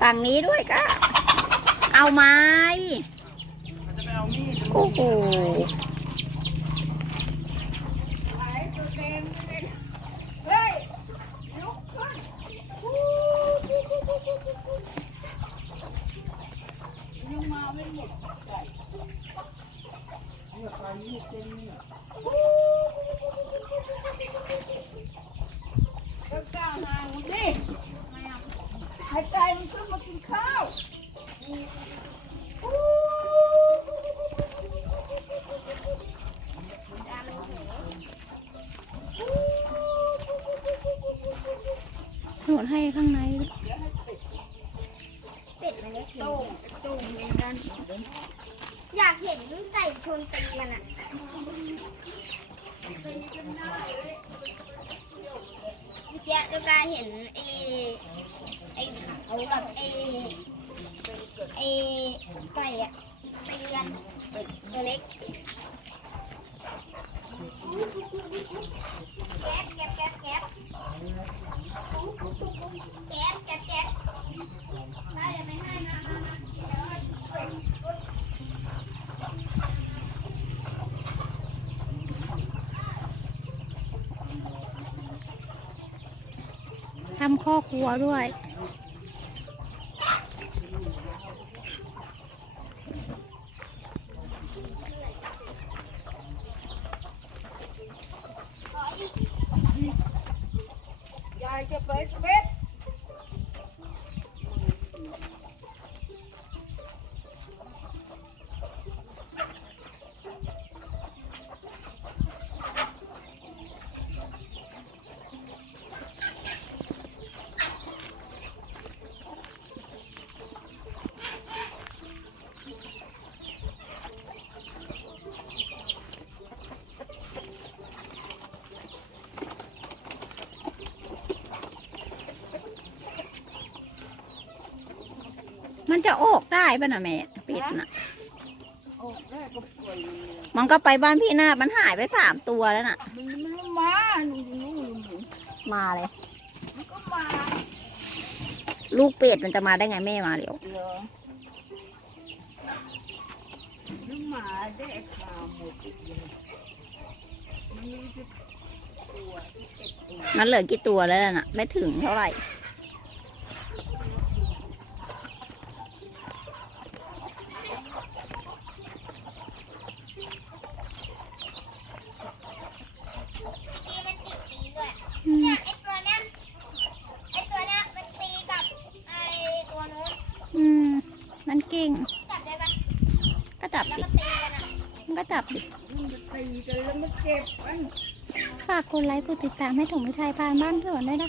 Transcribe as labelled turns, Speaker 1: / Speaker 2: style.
Speaker 1: ฝั่งนี้ด้วยก็ เอาไม้
Speaker 2: มันจะไปเอามีด
Speaker 1: โอ้โห
Speaker 3: เฮ้ยลุกขึ้นยังมาไม่หมดใจ
Speaker 2: เนี่ยไปมีดเต็มเนี่ย
Speaker 3: ก็กล้าห่างมันดิ หายใจมันขึ้นมากินข้าว
Speaker 1: หนุนให้ข้างใน
Speaker 4: เป็ดมันเล็ก
Speaker 3: โต้งโต้งในนั้น
Speaker 4: อยากเห็นไก่ชนตีกันอะเมื่อกี้เจ้าการเห็นไอ้ไอ้เขากับไอ้ไอ้ไก่อะตีกัน ตัวเล็กแก๊บแก๊บแก๊บแก๊บแก๊บแก๊บแก๊บได้เดี๋ยวไปให้มามามาเดี๋ยว
Speaker 1: ทำข้อกครัวด้วย
Speaker 3: ยาย
Speaker 1: มันจะโอกได้ป่ะนะแม่ปิดน่ะ
Speaker 3: โอ้แม่ก็ป่วยเลย
Speaker 1: มันก็ไปบ้านพี่นาฏมันหายไปสามตัวแล้วน่ะ
Speaker 3: มันมันมาหนูหนูหนู
Speaker 1: มาเลย
Speaker 3: มันก็มา
Speaker 1: ลูกเป็ดมันจะมาได้ไงแม่มาเร็ว
Speaker 3: เหรอน้ำหมาได้ขาหมดเลยมันมีสิบตัวสิบเอ็ดตัว
Speaker 1: มันเหลือกี่ตัวแล้วน่ะ ไม่ถึงเท่าไหร่
Speaker 4: ตีมันจิกตีด้วย เนี่ยไอตัวเนี้ยไอตัวเนี้ยมันตีกับไอตัวนู้น
Speaker 1: อืม มันเก่ง
Speaker 4: จับได้ปะ
Speaker 1: ก็จับ
Speaker 4: แล้ว
Speaker 1: ดิ
Speaker 4: ก็ตีกันอะ
Speaker 1: มันก็จับดิ
Speaker 3: มันจะตีกันแล้วมันเจ็บมัน
Speaker 1: ฝากกดไลค์กดติดตามให้ถงมิทายพานบ้านเถื่อนด้วยนะ